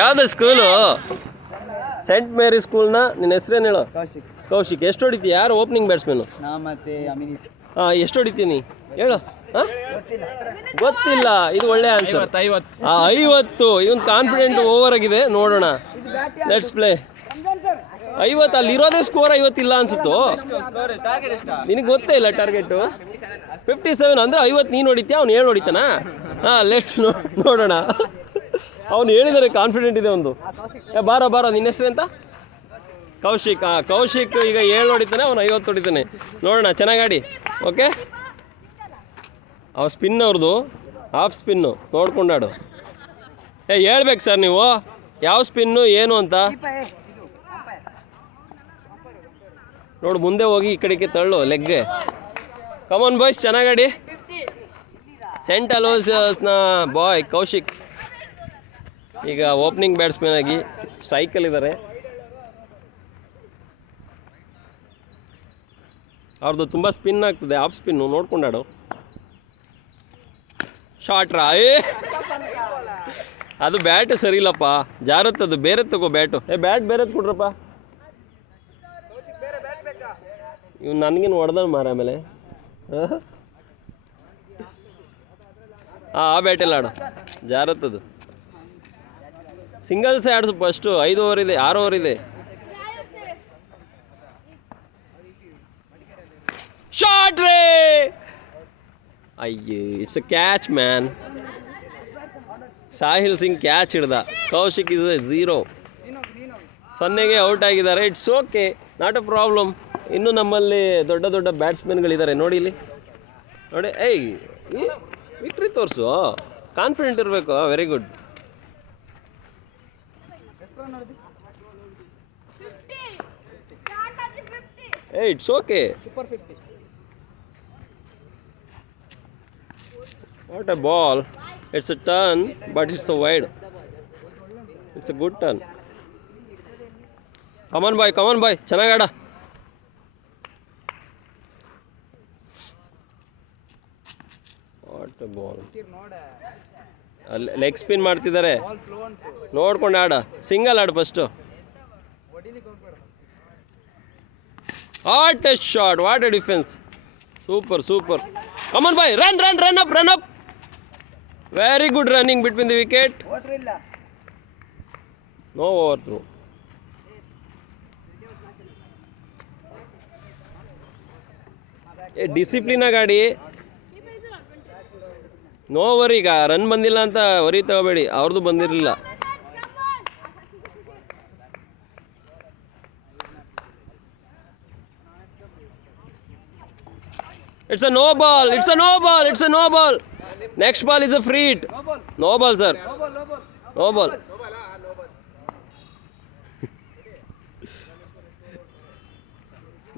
ಯಾವ್ದು school? Scent ಮೇರಿ ಸ್ಕೂಲ್ನ. ನಿನ್ನ ಹೆಸರೇನು ಹೇಳು? ಕೌಶಿಕ್. ಎಷ್ಟು ಹೊಡಿತೀಯ? ಯಾರು ಓಪನಿಂಗ್ ಬ್ಯಾಟ್ಸ್ಮನ್ನು? ಹಾಂ, ಎಷ್ಟು ಹೊಡಿತೀನಿ ಹೇಳು? ಹಾಂ, ಗೊತ್ತಿಲ್ಲ. ಇದು ಒಳ್ಳೆ ಆನ್ಸರ್. 50. ಇವನ್ ಕಾನ್ಫಿಡೆಂಟ್ ಓವರ್ ಆಗಿದೆ. ನೋಡೋಣ, ಲೆಟ್ಸ್ ಪ್ಲೇ. 50 ಅಲ್ಲಿರೋದೇ ಸ್ಕೋರ್ 50 ಇಲ್ಲ ಅನ್ಸುತ್ತೋ. ನಿನಗೆ ಗೊತ್ತೇ ಇಲ್ಲ ಟಾರ್ಗೆಟು. 57 ಅಂದರೆ 50 ನೀನು ಹೊಡಿತೀಯ, ಅವ್ನು 7 ಹೊಡಿತಾನ. ಹಾಂ, ಲೆಟ್ಸ್ ನೋಡೋಣ. ಅವನು ಹೇಳಿದರೆ ಕಾನ್ಫಿಡೆಂಟ್ ಇದೆ ಒಂದು. ಬಾರೋ ನಿನ್ನ ಹೆಸರು ಅಂತ? ಕೌಶಿಕ್. ಹಾಂ, ಕೌಶಿಕ್ ಈಗ 7 ಹೊಡಿತಾನೆ, ಅವನು 50 ಹೊಡಿತಾನೆ. ನೋಡೋಣ, ಚೆನ್ನಾಗಾಡಿ. ಓಕೆ, ಸ್ಪಿನ್ ಅವ್ರದ್ದು ಹಾಫ್ ಸ್ಪಿನ್ನು ನೋಡ್ಕೊಂಡಾಡು. ಹೇಳ್ಬೇಕು ಸರ್ ನೀವು ಯಾವ ಸ್ಪಿನ್ನು ಏನು ಅಂತ. ನೋಡು, ಮುಂದೆ ಹೋಗಿ ಈ ಕಡೆಗೆ ತಳ್ಳು ಲೆಗ್ಗೆ. ಕಮಾನ್ ಬಾಯ್ಸ್, ಚೆನ್ನಾಗಾಡಿ. ಸೆಂಟ್ ಅಲೋಸ್ನ ಬಾಯ್ ಕೌಶಿಕ್ ಈಗ ಓಪನಿಂಗ್ ಬ್ಯಾಟ್ಸ್ಮನ್ ಆಗಿ ಸ್ಟ್ರೈಕಲ್ಲಿದ್ದಾರೆ. ಅವ್ರದ್ದು ತುಂಬ ಸ್ಪಿನ್ ಆಗ್ತದೆ, ಆಫ್ ಸ್ಪಿನ್ನು ನೋಡ್ಕೊಂಡಾಡು. ಶಾರ್ಟ್ರಾ? ಅದು ಬ್ಯಾಟ್ ಸರಿ ಇಲ್ಲಪ್ಪ, ಜಾರತ್ತದು. ಬೇರೆ ತಗೋ ಬ್ಯಾಟು. ಬ್ಯಾಟ್ ಬೇರೆ ಕೊಡ್ರಪ್ಪ. ಇವ್ನು ನನಗೇನು ಹೊಡೆದ ಮಾರ ಆಮೇಲೆ. ಆ ಬ್ಯಾಟೆಲ್ಲ ಆಡು, ಜಾರತ್ತದು. ಸಿಂಗಲ್ಸೇ ಆಡಿಸು ಫಸ್ಟು. 5 ಓವರ್ ಇದೆ, 6 ಓವರ್ ಇದೆ. ಶಾರ್ಟ್ ರೇ! ಅಯ್ಯೇ, it's a catch man. Sahil Singh catch ಹಿಡ್ದ. ಕೌಶಿಕ್ ಇಸ್ 0. 0ಗೆ ಔಟ್ ಆಗಿದ್ದಾರೆ. It's okay, not a problem. ಇನ್ನೂ ನಮ್ಮಲ್ಲಿ ದೊಡ್ಡ ದೊಡ್ಡ ಬ್ಯಾಟ್ಸ್ಮನ್ಗಳಿದ್ದಾರೆ ನೋಡಿ ಇಲ್ಲಿ. ನೋಡಿ, ವಿಕ್ಟ್ರಿ ತೋರಿಸು. ಕಾನ್ಫಿಡೆಂಟ್ ಇರಬೇಕು. Very good. It's okay. What a ball. It's a turn, but it's a wide. It's a good turn. Come on boy. ಚೆನ್ನಾಗಾಡ. What a ball. Leg spin ಮಾಡ್ತಿದ್ದಾರೆ, ನೋಡ್ಕೊಂಡು ಆಡ. ಸಿಂಗಲ್ ಆಡು first. What A shot, what A defence. Super. Come on boy, run up. Very good running between the wicket. No overthrow. Discipline ಗಾಡಿ. No worry. ಈಗ run ಬಂದಿಲ್ಲ ಅಂತ worry ತಗೋಬೇಡಿ, ಅವ್ರದ್ದು ಬಂದಿರಲಿಲ್ಲ. It's a no ball. Next ball is a free hit. No ball, sir. No ball.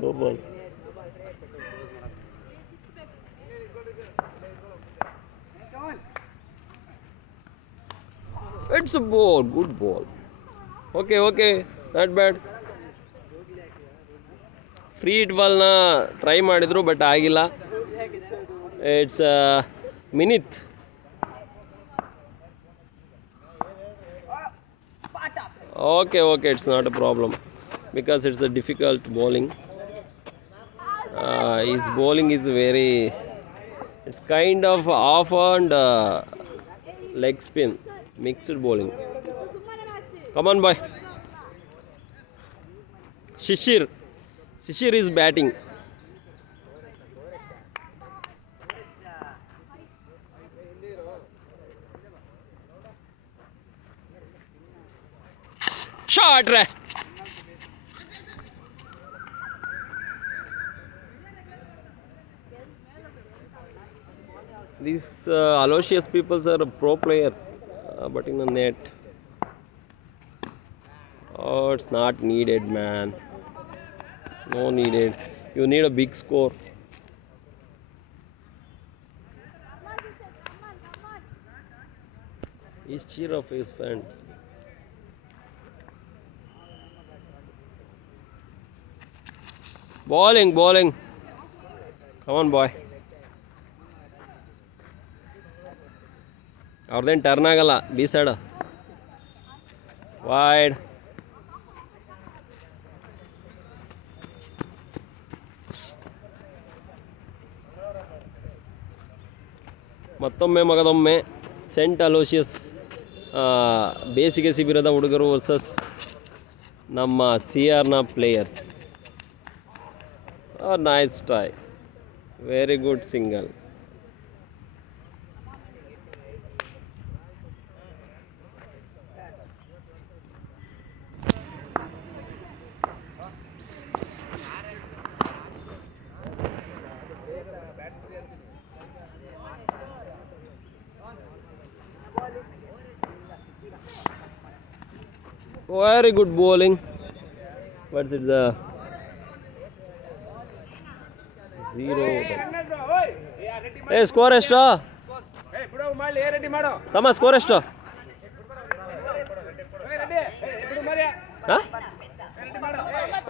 No ball. It's a ball. Good ball. Okay. Not bad. Free hit ಬಾಲ್ನ try ಮಾಡಿದರು, but ಆಗಿಲ್ಲ. It's minute. Okay, it's not a problem because it's a difficult bowling. Is bowling is very, it's kind of off and leg spin mixed bowling. Come on boy. Shishir is batting. Shot re. These Aloysius people are pro players, but in the net. Oh, it's not needed, man. No needed. You need a big score. He's cheer of his fans. Bowling. Come on, boy. ಅವ್ರದ್ದೇನು turn ಆಗಲ್ಲ. B side wide. ಮತ್ತೊಮ್ಮೆ ಮಗದೊಮ್ಮೆ scent Aloysius ಬೇಸಿಗೆ ಶಿಬಿರದ ಹುಡುಗರು versus ನಮ್ಮ C ಆರ್ನ players. Nice try, very good single. Very good bowling. What's it? The 0. Hey, score ಎಷ್ಟು? ತಮ್ಮ ಸ್ಕೋರ್ ಎಷ್ಟು?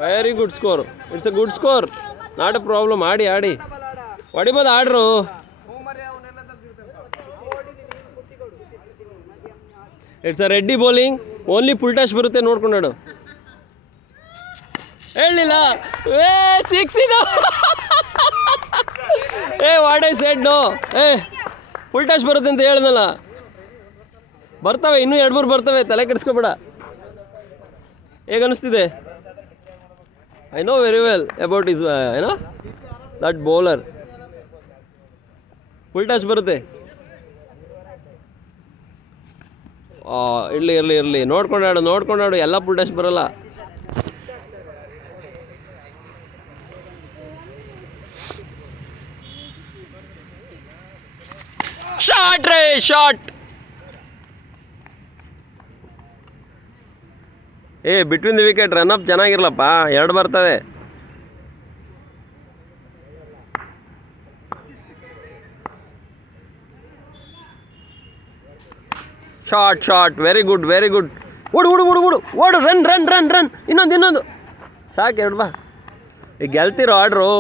Very good score. It's a good score, not a problem. ಆಡಿ ಹೊಡಿಬೋದು, ಆಡ್ರು. It's a ready bowling. Only full touch ಬರುತ್ತೆ, ನೋಡ್ಕೊಂಡಾಡು. ಹೇಳಿಲ್ಲ six ಇದು. What I said no. Full touch ಬರುತ್ತೆ ಅಂತ ಹೇಳ್ದಲ್ಲ. ಬರ್ತವೆ, ಇನ್ನೂ 2-3 ಬರ್ತವೆ, ತಲೆ ಕೆಡಿಸ್ಕೊಬೇಡ. ಹೇಗೆ ಅನಿಸ್ತಿದೆ? I know very well about is ಏನೋ ದಟ್ ಬೌಲರ್. ಫುಲ್ ಟಚ್ ಬರುತ್ತೆ. ಇರಲಿ ನೋಡ್ಕೊಂಡಾಡು. ಎಲ್ಲ ಫುಲ್ ಟಚ್ ಬರಲ್ಲ. Shot. Between the wicket run up ಚೆನ್ನಾಗಿರ್ಲಪ್ಪ, 2 ಬರ್ತವೆ. ಶಾಟ್. Very good. ಓಡು. ರನ್. ಇನ್ನೊಂದು ಸಾಕು, 2 ಬಾ. ಈಗ ಗೆಲ್ತಿರೋ ಆಡ್ರು.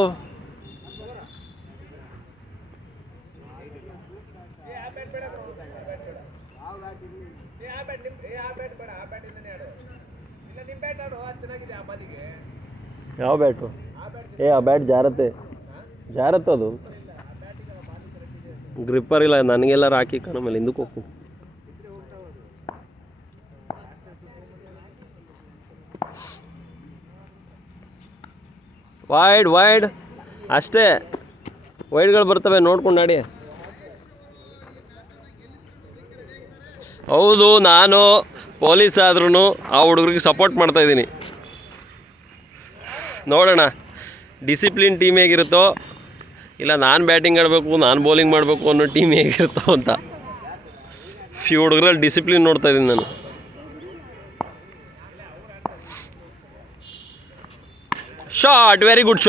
ಯಾವ ಬ್ಯಾಟು? ಆ ಬ್ಯಾಟ್ ಜಾರತ್ತದು. ಗ್ರಿಪ್ಪರ್ ಇಲ್ಲ, ನನಗೆಲ್ಲಾರು ಹಾಕಿ ಕಣ ಮೇಲೆ ಹಿಂದಕ್ಕೆ ಹೋಗ್ತೀನಿ. ವೈಡ್ ಅಷ್ಟೇ. ವೈಡ್ಗಳು ಬರ್ತವೆ, ನೋಡ್ಕೊಂಡು ಆಡಿ. ಹೌದು, ನಾನು ಪೊಲೀಸ್ ಆದ್ರೂ ಆ ಹುಡುಗರಿಗೆ ಸಪೋರ್ಟ್ ಮಾಡ್ತಾಯಿದ್ದೀನಿ. ನೋಡೋಣ ಡಿಸಿಪ್ಲಿನ್ ಟೀಮ್ ಹೇಗಿರುತ್ತೋ, ಇಲ್ಲ ನಾನು ಬ್ಯಾಟಿಂಗ್ ಆಡಬೇಕು, ನಾನು ಬೌಲಿಂಗ್ ಮಾಡಬೇಕು ಅನ್ನೋ ಟೀಮ್ ಹೇಗಿರುತ್ತೋ ಅಂತ. ಫ್ಯೂ ಹುಡುಗರಲ್ಲಿ ಡಿಸಿಪ್ಲಿನ್ ನೋಡ್ತಾಯಿದ್ದೀನಿ ನಾನು. Shot, very good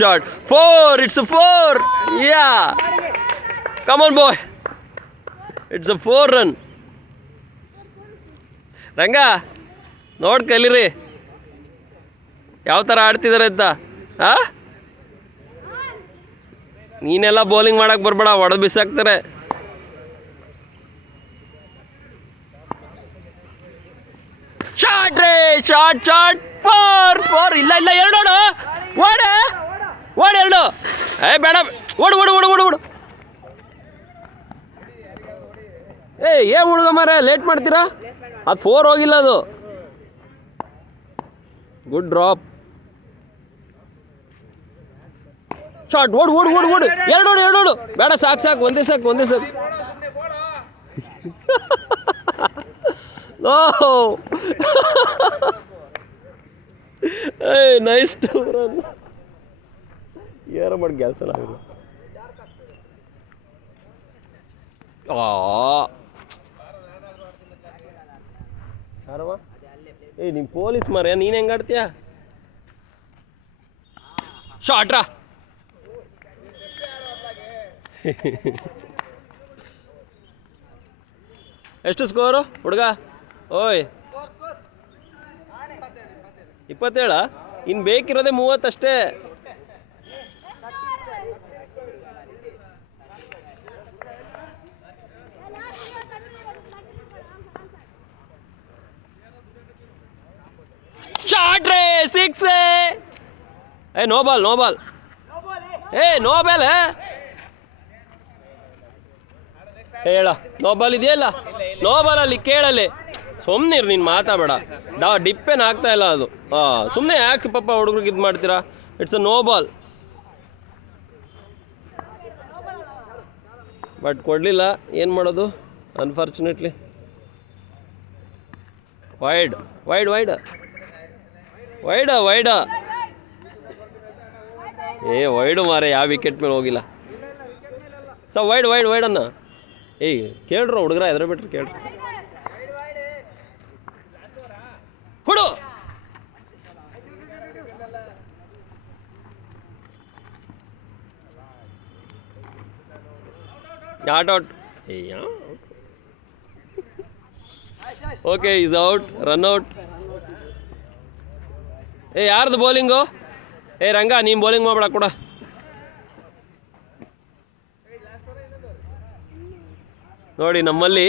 shot. 4. It's a 4. Yeah. Come on, boy. It's a 4 run. ರಂಗ ನೋಡಿ ಕಲೀರಿ ಯಾವ ಥರ ಆಡ್ತಿದ್ದಾರೆ ಅಂತ. ನೀನೆಲ್ಲ ಬೌಲಿಂಗ್ ಮಾಡಕ್ಕೆ ಬರಬೇಡ, ಹೊಡೆದು ಬಿಸಾಕ್ತಾರೆ. ಶಾಟ್. 4. ಇಲ್ಲ 2. ಓಡ 2. ಬೇಡ, ಓಡು. ಏನ್ ಹುಡುಗ ಮಾರ, ಲೇಟ್ ಮಾಡ್ತೀರಾ? ಅದು 4 ಹೋಗಿಲ್ಲ, ಅದು ಗುಡ್ ಡ್ರಾಪ್. ಶಾಟ್. ಓಡು. 2. ಬೇಡ, ಸಾಕು. ಒಂದೇ ಸಾಕು. Nice run. ಯಾರ ಮಾಡಿ ಕ್ಯಾನ್ಸಲ್ ಆಗಿಲ್ಲ. ಯಾರವ? ನಿಮ್ಮ ಪೊಲೀಸ್ ಮಾರ್ಯ, ನೀನು ಹೆಂಗೆ ಆಡ್ತೀಯ? ಶಾಟ್ರಾ. ಎಷ್ಟು ಸ್ಕೋರು ಹುಡುಗ? ಓಯ್ 27. ಇನ್ನು ಬೇಕಿರೋದೇ 30 ಅಷ್ಟೇ. ಶಾರ್ಟ್ ರೇ 6. ಏ ನೋ ಬಾಲ್ ಏ ನೋ ಬಾಲ್ ಹೇಳ ನೋ ಬಾಲ್ ಇದೆಯಲ್ಲ, ನೋ ಬಾಲಲ್ಲಿ ಕೇಳಲಿ. ಸುಮ್ಮನಿರು, ನೀನು ಮಾತಾಡಬೇಡ. ಡಿಪ್ಪೇನು ಆಗ್ತಾ ಇಲ್ಲ ಅದು. ಸುಮ್ಮನೆ ಯಾಕೆ ಪಾಪ ಹುಡುಗ್ರಿಗೆ ಇದು ಮಾಡ್ತೀರಾ? It's a no ball. But ಕೊಡಲಿಲ್ಲ, ಏನು ಮಾಡೋದು unfortunately. Wide wide wide wide wide ಏ ವೈಡು ಮಾರೆ, ಯಾವ ವಿಕೆಟ್ ಮೇಲೆ ಹೋಗಿಲ್ಲ. ವೈಡ್ ವೈಡ್ ವೈಡ್ ಅನ್ನ. ಏಯ್ ಕೇಳ್ರು ಹುಡುಗರ, ಎದ್ರ ಬಿಟ್ರಿ ಕೇಳ್ರಿ. ಹುಡು not out. Okay, is out, run out. ಏ ಯಾರ್ದು ಬೌಲಿಂಗು? ಏ ರಂಗ, ನೀನು ಬೌಲಿಂಗ್ ಮಾಡ್ಬೇಡ ಕೂಡ. ನೋಡಿ ನಮ್ಮಲ್ಲಿ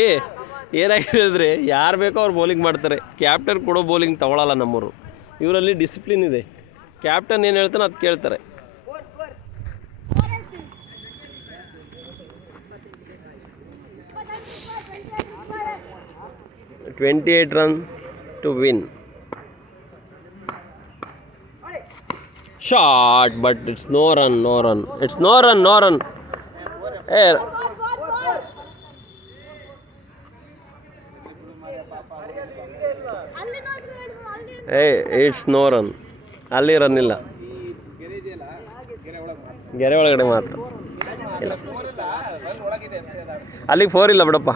ಏನಾಗಿದೆ ಅಂದರೆ, ಯಾರು ಬೇಕೋ ಅವ್ರು ಬೌಲಿಂಗ್ ಮಾಡ್ತಾರೆ. ಕ್ಯಾಪ್ಟನ್ ಕೊಡೋ ಬೌಲಿಂಗ್ ತಗೊಳ್ಳಲ್ಲ ನಮ್ಮವರು. ಇವರಲ್ಲಿ ಡಿಸಿಪ್ಲಿನ್ ಇದೆ. ಕ್ಯಾಪ್ಟನ್ ಏನು ಹೇಳ್ತಾನೆ ಅದು ಕೇಳ್ತಾರೆ. 28 runs to win. Shot, but it's no run. It's no run. Hey, it's no run. ಅಲ್ಲಿ ರನ್ ಇಲ್ಲ, ಗೆರೆ ಒಳಗಡೆ ಮಾತ್ರ. ಅಲ್ಲಿಗೆ 4 ಇಲ್ಲ ಬಿಡಪ್ಪ.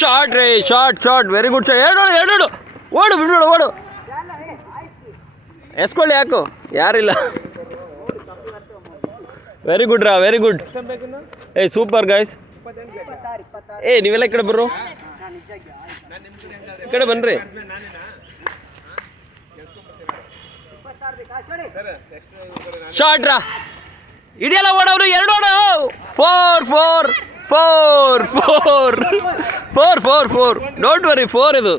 ಶಾರ್ಟ್ ರೇ, ಶಾರ್ಟ್, ವೆರಿ ಗುಡ್ ಶಾಟ್. ಎರಡು ಓಡು, ಬಿಡ್ಬೇಡ, ಓಡು. ಎಸ್ಕೊಳ್ಳಿ, ಯಾಕು ಯಾರಿಲ್ಲ. ವೆರಿ ಗುಡ್ ರಾ, ವೆರಿ ಗುಡ್. ಏಯ್ ಸೂಪರ್ ಗೈಸ್. ನೀವೆಲ್ಲ ಈ ಕಡೆ ಬರ್ರು, ಈ ಕಡೆ ಬನ್ರಿ. ಶಾರ್ಟ್ ರಾ, ಹಿಡಿಯಲ್ಲ, ಓಡವ್ರು 2 ಓಡು. 4. ಡೋಂಟ್ ವರಿ, 4 ಇದು.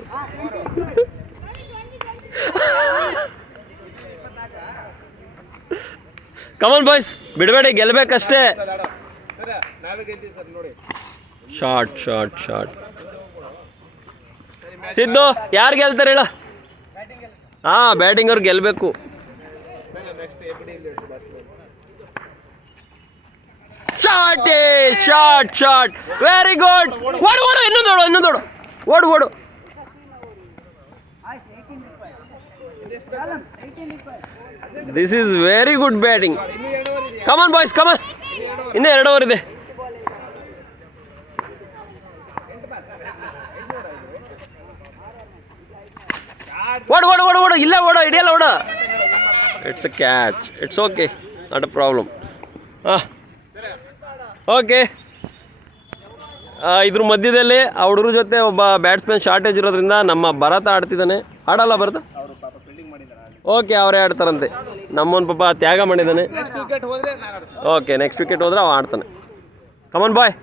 ಕಮನ್ ಬಾಯ್ಸ್, ಬಿಡಬೇಡಿ, ಗೆಲ್ಲಬೇಕಷ್ಟೇ. ಶಾರ್ಟ್. ಸಿದ್ದು, ಯಾರು ಗೆಲ್ತಾರೆ ಹೇಳ? ಬ್ಯಾಟಿಂಗ್ ಅವ್ರು ಗೆಲ್ಲಬೇಕು. Short, very good. ಓಡು, ಇನ್ನೊಂದು ಓಡು. This is very good batting. Come on boys, come on. ಇನ್ನೂ 2 ಓವರ್ ಇದೆ. ಓಡು, ಇಲ್ಲ ಓಡು, ಹಿಡಿಯಲ್ಲ, ಓಡು. It's a catch, it's okay, not a problem. Okay, ಇದ್ರ ಮಧ್ಯದಲ್ಲಿ ಆ ಹುಡುಗರ ಜೊತೆ ಒಬ್ಬ ಬ್ಯಾಟ್ಸ್ಮನ್ ಶಾರ್ಟೇಜ್ ಇರೋದ್ರಿಂದ ನಮ್ಮ ಭರತ ಆಡ್ತಿದ್ದಾನೆ. ಆಡಲ್ಲ ಭರತ? ಓಕೆ, ಅವರೇ ಆಡ್ತಾರಂತೆ. ನಮ್ಮೊಂದು ಪಾಪ ತ್ಯಾಗ ಮಾಡಿದ್ದಾನೆ. ಓಕೆ, ನೆಕ್ಸ್ಟ್ ವಿಕೆಟ್ ಹೋದ್ರೆ ಅವ ಆಡ್ತಾನೆ. Come on boy,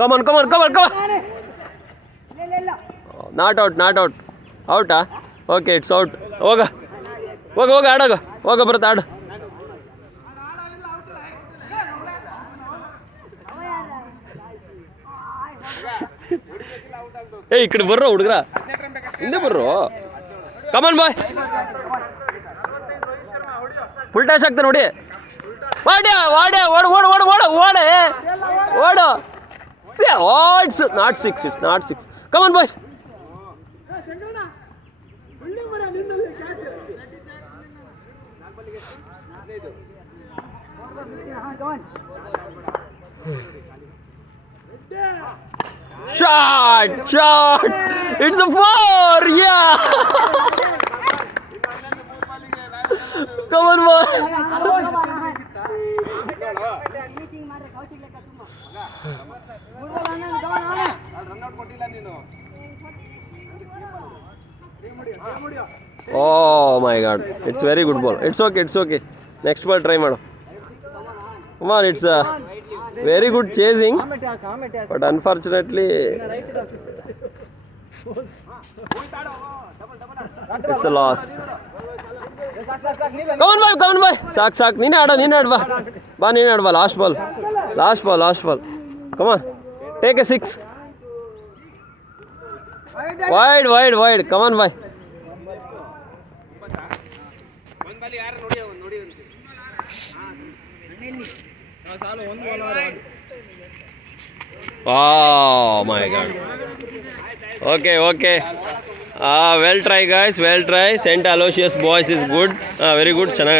come on. Not out. ಔಟಾ? Okay, it's out. ಹೋಗ ಆಡೋಗ, ಹೋಗ ಭರತ, ಆಡು. ಈ ಕಡೆ ಬರ್ರೋ ಹುಡುಗ್ರ, ಹಿಂದೆ ಬರ್ರೋ. ಕಮನ್ ಬಾಯ್, ಫುಲ್ ಟಾಸ್ ಆಗ್ತಾನೆ ನೋಡಿ. ಓಡು. It's not 6. Come on boys. Shot. It's a 4. Yeah. Come on boy. Oh my god, it's very good ball. It's okay. Next ball try mado. Come on, very good chasing but unfortunately it's a loss. Come on boy ಸಾಕು ನೀನೇ ಆಡು ಬಾ ನೀನೇ ಆಡು ಬಾ last ball come on take a 6 wide come on boy. Oh my god. Okay. Well try guys, St. Aloysius boys is good. Very good. ಚೆನ್ನಾಗಿ